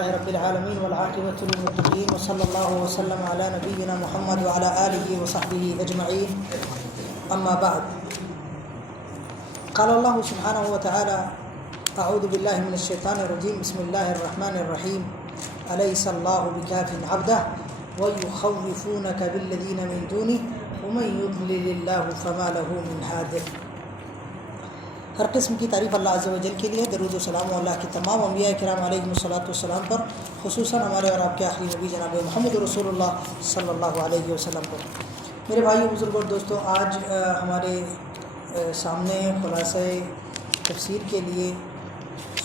لله رب العالمين والعاقبة للمتقين وصلى الله وسلم على نبينا محمد وعلى آله وصحبه أجمعين أما بعد قال الله سبحانه وتعالى أعوذ بالله من الشيطان الرجيم بسم الله الرحمن الرحيم أليس الله بكاف عبده ويخوفونك بالذين من دونه ومن يضلل الله فما له من هاد۔ ہر قسم کی تعریف اللہ عز و جل کے لیے، درود و سلام اللہ کے تمام انبیاء کرام علیہ الصلوۃ والسلام پر، خصوصاً ہمارے اور آپ کے آخری نبی جناب محمد رسول اللہ صلی اللہ علیہ وسلم پر۔ میرے بھائیو، بزرگوں اور دوستو، آج ہمارے سامنے خلاصہ تفسیر کے لیے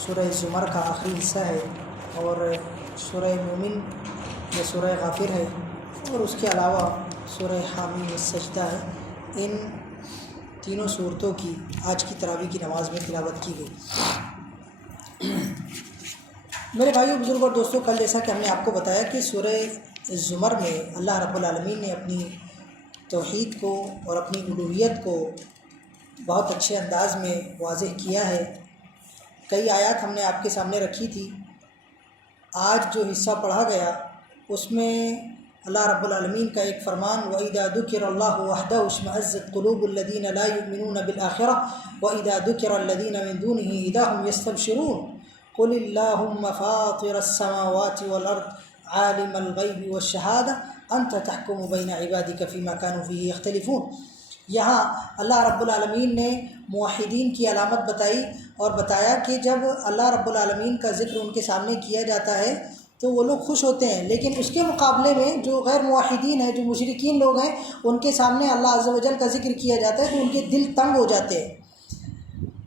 سورہ زمر کا آخری حصہ ہے، اور سورہ مومن یا سورہ غافر ہے، اور اس کے علاوہ سورہ حامیم السجدہ ہے۔ ان تینوں صورتوں کی آج کی تراویح کی نماز میں تلاوت کی گئی۔ میرے بھائیو، بزرگوں اور دوستوں، کل جیسا کہ ہم نے آپ کو بتایا کہ سورہ زمر میں اللہ رب العالمین نے اپنی توحید کو اور اپنی الوہیت کو بہت اچھے انداز میں واضح کیا ہے۔ کئی آیات ہم نے آپ کے سامنے رکھی تھی۔ آج جو حصہ پڑھا گیا اس میں اللہ رب العالمین کا ایک فرمان، وَإِذَا ذُكِرَ اللَّهُ وَحْدَهُ اشْمَأَزَّتْ قُلُوبُ الَّذِينَ لَا يُؤْمِنُونَ بِالْآخِرَةِ وَإِذَا ذُكِرَ الَّذِينَ مِن دُونِهِ إِذَا هُمْ يَسْتَبْشِرُونَ قُلِ اللَّهُمَّ فَاطِرَ السَّمَاوَاتِ وَالْأَرْضِ عَالِمَ الْغَيْبِ وَالشَّهَادَةِ أَنْتَ تَحْكُمُ بَيْنَ عِبَادِكَ فِيمَا كَانُوا فِيهِ يَخْتَلِفُونَ۔ یہاں اللہ رب العالمین نے موحدین کی علامت بتائی اور بتایا کہ جب اللہ رب العالمین کا ذکر ان کے سامنے کیا جاتا ہے تو وہ لوگ خوش ہوتے ہیں، لیکن اس کے مقابلے میں جو غیر موحدین ہیں، جو مشرکین لوگ ہیں، ان کے سامنے اللہ عز و جل کا ذکر کیا جاتا ہے تو ان کے دل تنگ ہو جاتے ہیں۔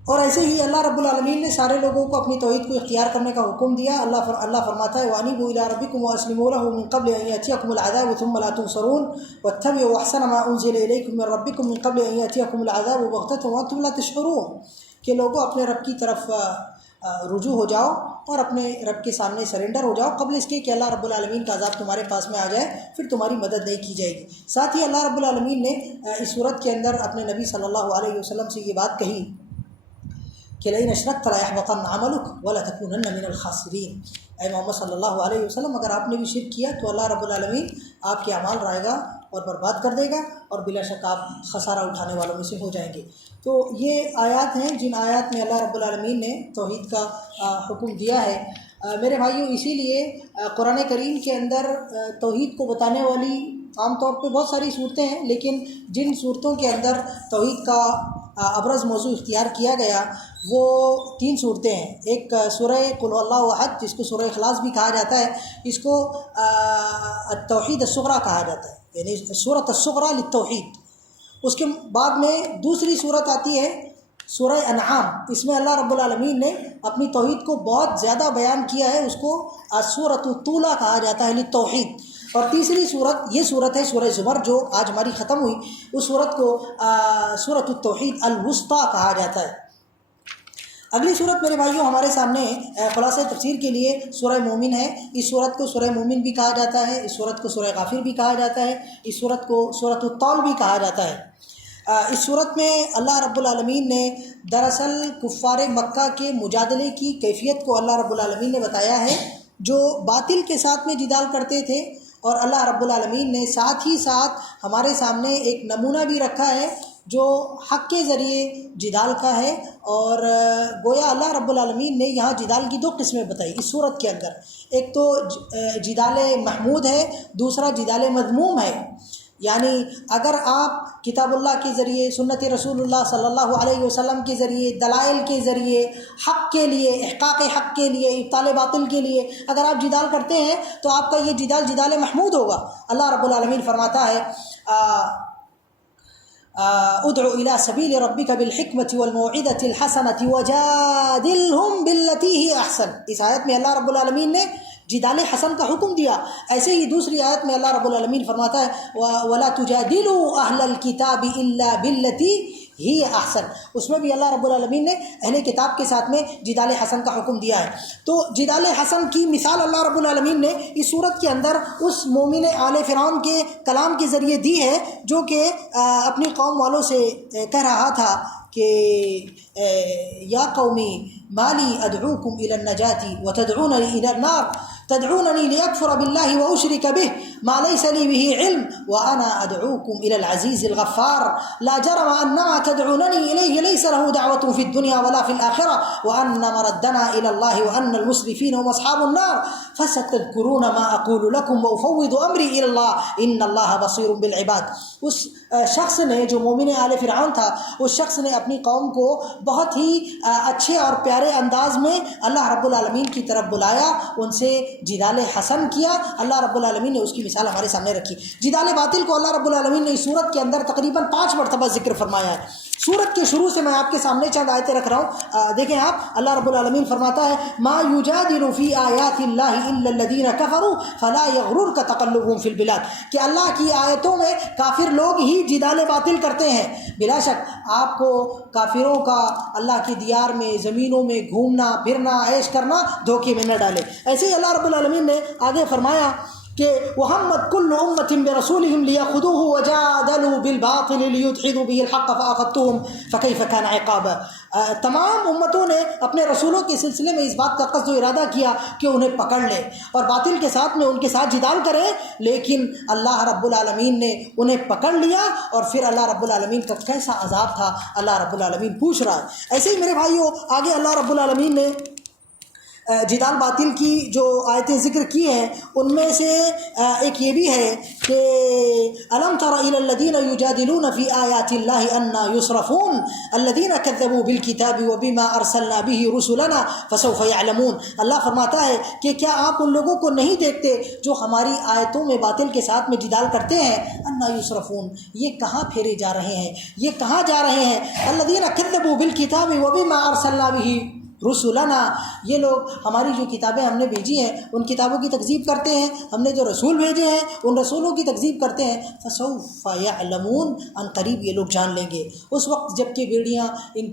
اور ایسے ہی اللہ رب العالمین نے سارے لوگوں کو اپنی توحید کو اختیار کرنے کا حکم دیا۔ اللہ فرماتا ہے، وَأَنِيبُوا إِلَىٰ رَبِّكُمْ وَأَسْلِمُوا لَهُ مِن قَبْلِ أَن يَأْتِيَكُمُ الْعَذَابُ ثُمَّ لَا تُنصَرُونَ وَاتَّبِعُوا أَحْسَنَ مَا أُنزِلَ إِلَيْكُم مِّن رَّبِّكُم مِّن قَبْلِ أَن يَأْتِيَكُمُ الْعَذَابُ بَغْتَةً وَأَنتُمْ لَا تَشْعُرُونَ کہ لوگوں اپنے رب کی طرف رجوع ہو جاؤ اور اپنے رب کے سامنے سرنڈر ہو جاؤ، قبل اس کے کہ اللہ رب العالمین کا عذاب تمہارے پاس میں آ جائے، پھر تمہاری مدد نہیں کی جائے گی۔ ساتھ ہی اللہ رب العالمین نے اس صورت کے اندر اپنے نبی صلی اللہ علیہ وسلم سے یہ بات کہی کہ لئن اشرکت لیحبطن عملک ولتکونن من الخاسرین۔ اے محمد صلی اللہ علیہ وسلم، اگر آپ نے بھی شرک کیا تو اللہ رب العالمین آپ کے اعمال رائے گا اور برباد کر دے گا، اور بلا شک آپ خسارہ اٹھانے والوں میں سے ہو جائیں گے۔ تو یہ آیات ہیں جن آیات میں اللہ رب العالمین نے توحید کا حکم دیا ہے۔ میرے بھائیوں، اسی لیے قرآن کریم کے اندر توحید کو بتانے والی عام طور پہ بہت ساری صورتیں ہیں، لیکن جن صورتوں کے اندر توحید کا ابرز موضوع اختیار کیا گیا وہ 3 صورتیں ہیں۔ ایک سورہ قل هو اللہ احد، جس کو سورہ اخلاص بھی کہا جاتا ہے، اس کو التوحید الصغریٰ کہا جاتا ہے، یعنی سورۃ الصغریٰ للتوحید۔ اس کے بعد میں دوسری صورت آتی ہے سورہ انعام۔ اس میں اللہ رب العالمین نے اپنی توحید کو بہت زیادہ بیان کیا ہے، اس کو سورۃ الطولہ کہا جاتا ہے للتوحید۔ اور تیسری صورت یہ صورت ہے سورہ زمر، جو آج ہماری ختم ہوئی۔ اس صورت کو سورۃ التوحید الوسطیٰ کہا جاتا ہے۔ اگلی صورت میرے بھائیوں ہمارے سامنے خلاصہ تفسیر کے لیے سورہ مومن ہے۔ اس صورت کو سورہ مومن بھی کہا جاتا ہے، اس صورت کو سورہ غافر بھی کہا جاتا ہے، اس صورت کو سورۃ الطول بھی کہا جاتا ہے۔ اس صورت میں اللہ رب العالمین نے دراصل کفار مکہ کے مجادلے کی کیفیت کو اللہ رب العالمین نے بتایا ہے، جو باطل کے ساتھ میں جدال کرتے تھے، اور اللہ رب العالمین نے ساتھ ہی ساتھ ہمارے سامنے ایک نمونہ بھی رکھا ہے جو حق کے ذریعے جدال کا ہے۔ اور گویا اللہ رب العالمین نے یہاں جدال کی 2 قسمیں بتائی اس صورت کے اندر۔ ایک تو جدال محمود ہے، دوسرا جدال مذموم ہے۔ یعنی اگر آپ کتاب اللہ کے ذریعے، سنت رسول اللہ صلی اللہ علیہ وسلم کے ذریعے، دلائل کے ذریعے، حق کے لیے، احقاق حق کے لیے، ابطال باطل کے لیے اگر آپ جدال کرتے ہیں تو آپ کا یہ جدال محمود ہوگا۔ اللہ رب العالمین فرماتا ہے، ادع الى سبیل ربک بالحکمۃ والموعظۃ الحسنۃ وجادلہم باللتی ہی احسن۔ اس آیت میں اللہ رب العالمین نے جدال حسن کا حکم دیا۔ ایسے ہی دوسری آیت میں اللہ رب العالمین فرماتا ہے، وَلَا تُجَادِلُوا أَهْلَ الْكِتَابِ إِلَّا بِالَّتِي ہی احسن۔ اس میں بھی اللہ رب العالمین نے اہل کتاب کے ساتھ میں جدال حسن کا حکم دیا ہے۔ تو جدال حسن کی مثال اللہ رب العالمین نے اس صورت کے اندر اس مومن آل فرعون کے کلام کے ذریعے دی ہے، جو کہ اپنی قوم والوں سے کہہ رہا تھا کہ یا قومی مالی ادعوکم الی النجاۃ وتدعوننی الی النار، تدعوننی لیکفر باللہ واشرک بہ ما لیس لی بہ علم وانا ادعوکم الی العزیز الغفار لا جرم ان ما تدعوننی الیہ لیس له دعوۃ فی الدنیا ولا فی الآخرہ وان مردنا الی اللہ وان المسرفین هم اصحاب النار فستذکرون ما اقول لکم وافوض امری الی اللہ ان اللہ بصیر بالعباد۔ اس شخص نے جو مومن آل فرعون تھا، اس شخص نے اپنی قوم کو بہت ہی اچھے اور پیارے انداز میں اللہ رب العالمین کی طرف بلایا، ان سے جدال حسن کیا۔ اللہ رب العالمین نے اس کی مثال ہمارے سامنے رکھی۔ جدال باطل کو اللہ رب العالمین نے اس صورت کے اندر تقریباً 5 مرتبہ ذکر فرمایا ہے۔ سورت کے شروع سے میں آپ کے سامنے چند آیتیں رکھ رہا ہوں، دیکھیں آپ، اللہ رب العالمین فرماتا ہے ما یجادل فی آیات اللہ الا الذین کفروا فلا یغررک تقلبهم فی البلاد، کہ اللہ کی آیتوں میں کافر لوگ ہی جدال باطل کرتے ہیں۔ بلا شک آپ کو کافروں کا اللہ کی دیار میں، زمینوں میں گھومنا پھرنا، عیش کرنا دھوکے میں نہ ڈالے۔ ایسے ہی اللہ رب العالمین نے آگے فرمایا کہ وَهَمَّتْ كُلُّ أُمَّةٍ بِرَسُولِهِمْ لِيَأْخُذُوهُ وَجَادَلُوا بِالْبَاطِلِ لِيُدْحِضُوا بِهِ الْحَقَّ فَأَخَذْتُهُمْ فَكَيْفَ كَانَ عِقَابِ۔ تمام امتوں نے اپنے رسولوں کے سلسلے میں اس بات کا قصد و ارادہ کیا کہ انہیں پکڑ لے اور باطل کے ساتھ میں ان کے ساتھ جدال کرے، لیکن اللہ رب العالمین نے انہیں پکڑ لیا، اور پھر اللہ رب العالمین کا کیسا عذاب تھا اللہ رب العالمین پوچھ رہا ہے۔ ایسے ہی میرے بھائیوں، آگے اللہ رب العالمین نے جدال باطل کی جو آیتیں ذکر کی ہیں ان میں سے ایک یہ بھی ہے کہ الم تر الی الذین یجادلون فی آیات اللہ انا یصرفون الذین کذبوا بالکتاب وبما ارسلنا به رسلنا فسوف یعلمون۔ اللہ فرماتا ہے کہ کیا آپ ان لوگوں کو نہیں دیکھتے جو ہماری آیتوں میں باطل کے ساتھ میں جدال کرتے ہیں؟ انا یصرفون، یہ کہاں پھیرے جا رہے ہیں، یہ کہاں جا رہے ہیں؟ الذین کذبوا بالکتاب وبما ارسلنا به رسولنا، یہ لوگ ہماری جو کتابیں ہم نے بھیجی ہیں ان کتابوں کی تکذیب کرتے ہیں، ہم نے جو رسول بھیجے ہیں ان رسولوں کی تکذیب کرتے ہیں۔ فسوف یعلمون، ان قریب یہ لوگ جان لیں گے، اس وقت جب کہ بیڑیاں ان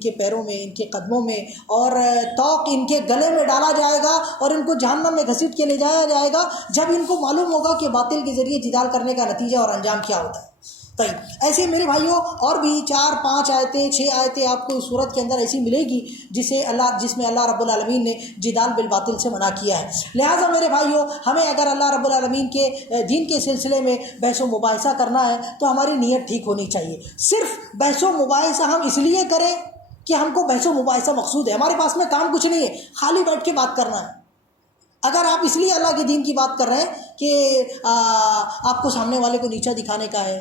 کے پیروں میں، ان کے قدموں میں، اور توق ان کے گلے میں ڈالا جائے گا اور ان کو جہنم میں گھسیٹ کے لے جایا جائے گا، جب ان کو معلوم ہوگا کہ باطل کے ذریعے جدال کرنے کا نتیجہ اور انجام کیا ہوتا ہے۔ طيب ایسے میرے بھائیوں اور بھی 4-5 آیتیں 6 آیتیں آپ کو اس صورت کے اندر ایسی ملے گی جس میں اللہ رب العالمین نے جدال بالباطل سے منع کیا ہے۔ لہٰذا میرے بھائیوں، ہمیں اگر اللہ رب العالمین کے دین کے سلسلے میں بحث و مباحثہ کرنا ہے تو ہماری نیت ٹھیک ہونی چاہیے۔ صرف بحث و مباحثہ ہم اس لیے کریں کہ ہم کو بحث و مباحثہ مقصود ہے، ہمارے پاس میں کام کچھ نہیں ہے، خالی بیٹھ کے بات کرنا ہے۔ اگر آپ اس لیے اللہ کے دین کی بات کر رہے ہیں کہ آپ کو سامنے والے کو نیچا دکھانے کا ہے،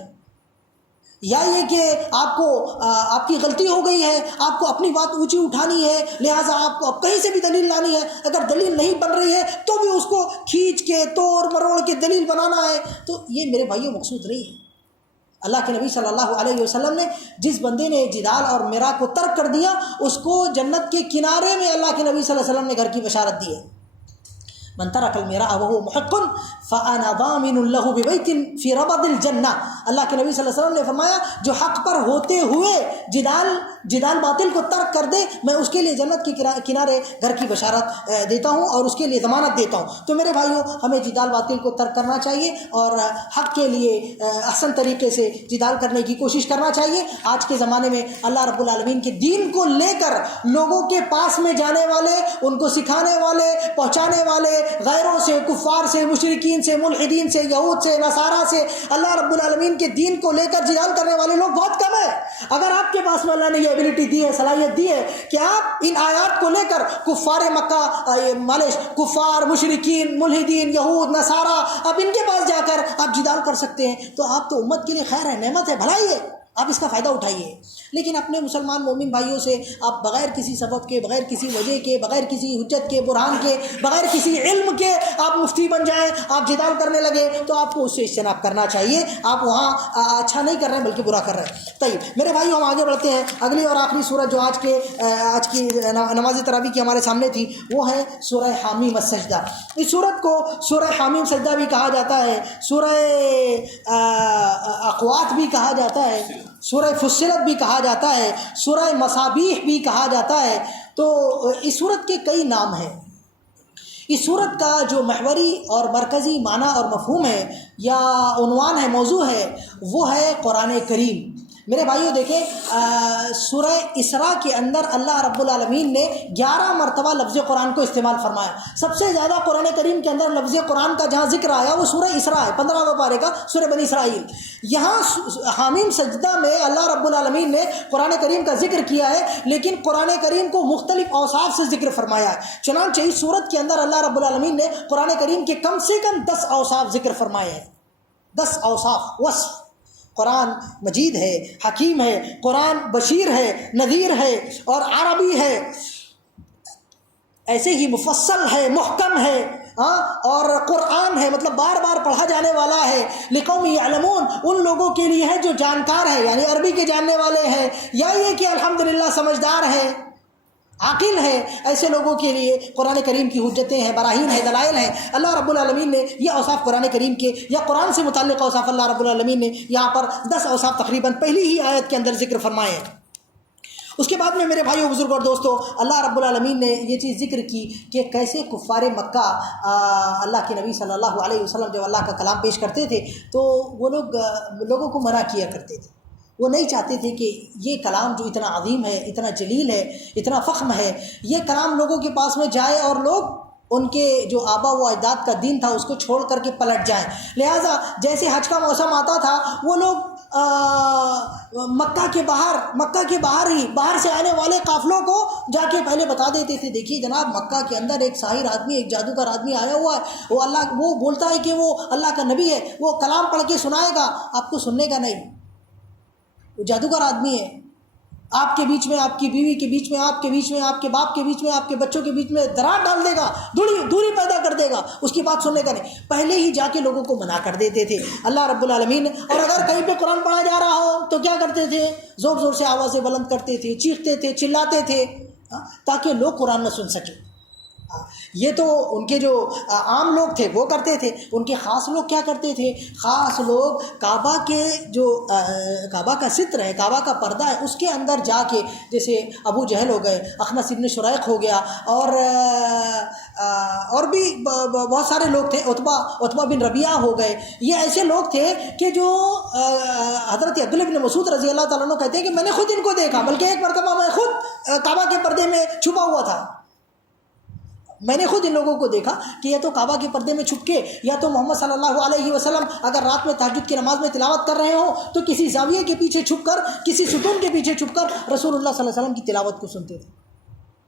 یا یہ کہ آپ کی غلطی ہو گئی ہے، آپ کو اپنی بات اونچی اٹھانی ہے، لہٰذا آپ کو اب کہیں سے بھی دلیل لانی ہے، اگر دلیل نہیں بن رہی ہے تو بھی اس کو کھینچ کے توڑ مروڑ کے دلیل بنانا ہے، تو یہ میرے بھائیوں مقصود نہیں ہے۔ اللہ کے نبی صلی اللہ علیہ وسلم نے جس بندے نے جدال اور میرا کو ترک کر دیا، اس کو جنت کے کنارے میں اللہ کے نبی صلی اللہ علیہ وسلم نے گھر کی بشارت دی ہے۔ من ترک المراء وهو محق فانا ضامن له ببيت في ربض الجنہ، اللہ کے نبی صلی اللہ علیہ وسلم نے فرمایا جو حق پر ہوتے ہوئے جدال باطل کو ترک کر دے، میں اس کے لیے جنت کے کنارے گھر کی بشارت دیتا ہوں اور اس کے لیے ضمانت دیتا ہوں۔ تو میرے بھائیوں، ہمیں جدال باطل کو ترک کرنا چاہیے اور حق کے لیے احسن طریقے سے جدال کرنے کی کوشش کرنا چاہیے۔ آج کے زمانے میں اللہ رب العالمین کے دین کو لے کر لوگوں کے پاس میں جانے والے، ان کو سکھانے والے، پہنچانے والے غیروں سے، کفار سے، مشرکین سے، ملحدین سے، یہود سے، نصارہ سے اللہ رب العالمین کے دین کو لے کر جدال کرنے والے لوگ بہت کم ہیں۔ اگر آپ کے پاس میں اللہ نے یہ ایبلٹی دی ہے، صلاحیت دی ہے کہ آپ ان آیات کو لے کر کفار مکہ، کفار، مشرکین، ملحدین، یہود، نصارہ، اب ان کے پاس جا کر آپ جدال کر سکتے ہیں، تو آپ تو امت کے لیے خیر ہے، نعمت ہے، بھلائی ہے، آپ اس کا فائدہ اٹھائیے۔ لیکن اپنے مسلمان مومن بھائیوں سے آپ بغیر کسی سبب کے، بغیر کسی وجہ کے، بغیر کسی حجت کے، برہان کے، بغیر کسی علم کے آپ مفتی بن جائیں، آپ جدال کرنے لگے، تو آپ کو اس سے اجتناب کرنا چاہیے۔ آپ وہاں اچھا نہیں کر رہے ہیں بلکہ برا کر رہے ہیں۔ طيب میرے بھائیوں، ہم آگے بڑھتے ہیں۔ اگلی اور آخری سورت جو آج کی نماز تراویح کی ہمارے سامنے تھی وہ ہے سورہ حامیم السجدہ۔ اس سورت کو سورہ حامیم سجدہ بھی کہا جاتا ہے، سورہ اقوات بھی کہا جاتا ہے، سورہ فصلت بھی کہا جاتا ہے، سورہ مصابیح بھی کہا جاتا ہے۔ تو اس سورت کے کئی نام ہیں۔ اس سورت کا جو محوری اور مرکزی معنی اور مفہوم ہے یا عنوان ہے، موضوع ہے، وہ ہے قرآن کریم۔ میرے بھائیوں دیکھیں سورہ اسراء کے اندر اللہ رب العالمین نے 11 مرتبہ لفظ قرآن کو استعمال فرمایا. سب سے زیادہ قرآن کریم کے اندر لفظ قرآن کا جہاں ذکر آیا وہ سورہ اسراء ہے، 15واں پارے کا سورہ بنی اسرائیل. یہاں حامیم سجدہ میں اللہ رب العالمین نے قرآن کریم کا ذکر کیا ہے، لیکن قرآن کریم کو مختلف اوصاف سے ذکر فرمایا ہے. چنانچہ اس سورت کے اندر اللہ رب العالمین نے قرآن کریم کے کم سے کم 10 اوصاف ذکر فرمائے ہیں. 10 اوصاف، وصف. قرآن مجید ہے، حکیم ہے، قرآن بشیر ہے، نذیر ہے اور عربی ہے، ایسے ہی مفصل ہے، محکم ہے، اور قرآن ہے مطلب بار بار پڑھا جانے والا ہے. لقوم یعلمون، ان لوگوں کے لیے ہے جو جانکار ہے، یعنی عربی کے جاننے والے ہیں، یا یہ کہ الحمدللہ سمجھدار ہے، عاقل ہے، ایسے لوگوں کے لیے قرآن کریم کی حجتیں ہیں، براہین ہیں، دلائل ہیں. اللہ رب العالمین نے یہ اوصاف قرآن کریم کے یا قرآن سے متعلق اوصاف اللہ رب العالمین نے یہاں پر 10 اوصاف تقریباً پہلی ہی آیت کے اندر ذکر فرمائے ہیں. اس کے بعد میں میرے بھائیو بزرگ اور دوستو، اللہ رب العالمین نے یہ چیز ذکر کی کہ کیسے کفار مکہ اللہ کے نبی صلی اللہ علیہ وسلم جب اللہ کا کلام پیش کرتے تھے تو وہ لوگوں کو منع کیا کرتے تھے. وہ نہیں چاہتے تھے کہ یہ کلام جو اتنا عظیم ہے، اتنا جلیل ہے، اتنا فخم ہے، یہ کلام لوگوں کے پاس میں جائے اور لوگ ان کے جو آبا و اجداد کا دین تھا اس کو چھوڑ کر کے پلٹ جائیں. لہٰذا جیسے حج کا موسم آتا تھا وہ لوگ مکہ کے باہر ہی باہر سے آنے والے قافلوں کو جا کے پہلے بتا دیتے تھے، دیکھیے جناب مکہ کے اندر ایک ساحر آدمی، ایک جادوگر آدمی آیا ہوا ہے، وہ بولتا ہے کہ وہ اللہ کا نبی ہے، وہ کلام پڑھ کے سنائے گا، آپ کو سننے کا نہیں، وہ جادوگر آدمی ہے. آپ کے بیچ میں، آپ کی بیوی کے بیچ میں، آپ کے بیچ میں، آپ کے باپ کے بیچ میں، آپ کے بچوں کے بیچ میں دراڑ ڈال دے گا، دوری پیدا کر دے گا، اس کی بات سننے کا نہیں. پہلے ہی جا کے لوگوں کو منع کر دیتے تھے اللہ رب العالمین. اور اگر کہیں پہ قرآن پڑھا جا رہا ہو تو کیا کرتے تھے؟ زور زور سے آوازیں بلند کرتے تھے، چیختے تھے، چلاتے تھے تاکہ لوگ قرآن نہ سن سکیں. یہ تو ان کے جو عام لوگ تھے وہ کرتے تھے. ان کے خاص لوگ کیا کرتے تھے؟ خاص لوگ کعبہ کے جو کعبہ کا ستر ہے، کعبہ کا پردہ ہے، اس کے اندر جا کے، جیسے ابو جہل ہو گئے، اخنس ابن شریق ہو گیا، اور بھی بہت سارے لوگ تھے، عتبہ بن ربیعہ ہو گئے. یہ ایسے لوگ تھے کہ جو حضرت عبداللہ بن مسعود رضی اللہ تعالیٰ عنہ کہتے ہیں کہ میں نے خود ان کو دیکھا، بلکہ ایک مرتبہ میں خود کعبہ کے پردے میں چھپا ہوا تھا. میں نے خود ان لوگوں کو دیکھا کہ یا تو کعبہ کے پردے میں چھپ کے، یا تو محمد صلی اللہ علیہ وسلم اگر رات میں تہجد کی نماز میں تلاوت کر رہے ہوں تو کسی زاویے کے پیچھے چھپ کر، کسی ستون کے پیچھے چھپ کر رسول اللہ صلی اللہ علیہ وسلم کی تلاوت کو سنتے تھے.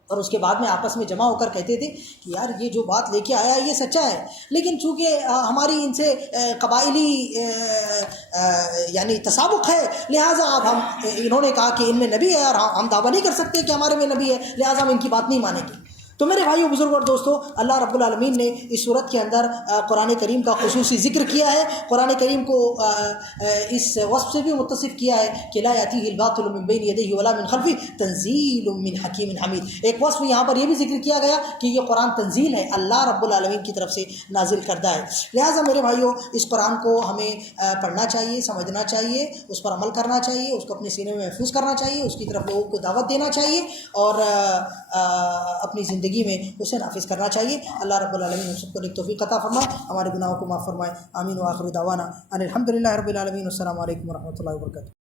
اور اس کے بعد میں آپس میں جمع ہو کر کہتے تھے کہ یار یہ جو بات لے کے آیا یہ سچا ہے، لیکن چونکہ ہماری ان سے قبائلی یعنی تسابق ہے، لہٰذا اب انہوں نے کہا کہ ان میں نبی ہے اور ہم دعویٰ نہیں کر سکتے کہ ہمارے میں نبی ہے، لہٰذا ہم ان کی بات نہیں مانیں گے. تو میرے بھائیو بزرگ اور دوستو، اللہ رب العالمین نے اس صورت کے اندر قرآن کریم کا خصوصی ذکر کیا ہے. قرآن کریم کو اس وصف سے بھی متصف کیا ہے کہ لا یأتیہ الباطل من بین یدیہ ولا من خلفہ تنزیل من حکیم حمید. ایک وصف یہاں پر یہ بھی ذکر کیا گیا کہ یہ قرآن تنزیل ہے، اللہ رب العالمین کی طرف سے نازل کردہ ہے. لہٰذا میرے بھائیو اس قرآن کو ہمیں پڑھنا چاہیے، سمجھنا چاہیے، اس پر عمل کرنا چاہیے، اس کو اپنے سینے میں محفوظ کرنا چاہیے، اس کی طرف لوگوں کو دعوت دینا چاہیے اور اپنی زندگی میں اسے نافذ کرنا چاہیے. اللہ رب العالمین ہم سب کو نیک توفیق عطا فرمائے، ہمارے گناہوں کو معاف فرمائے. آمین. وآخر دعوانا ان الحمد للہ رب العالمین. السلام علیکم ورحمۃ اللہ وبرکاتہ.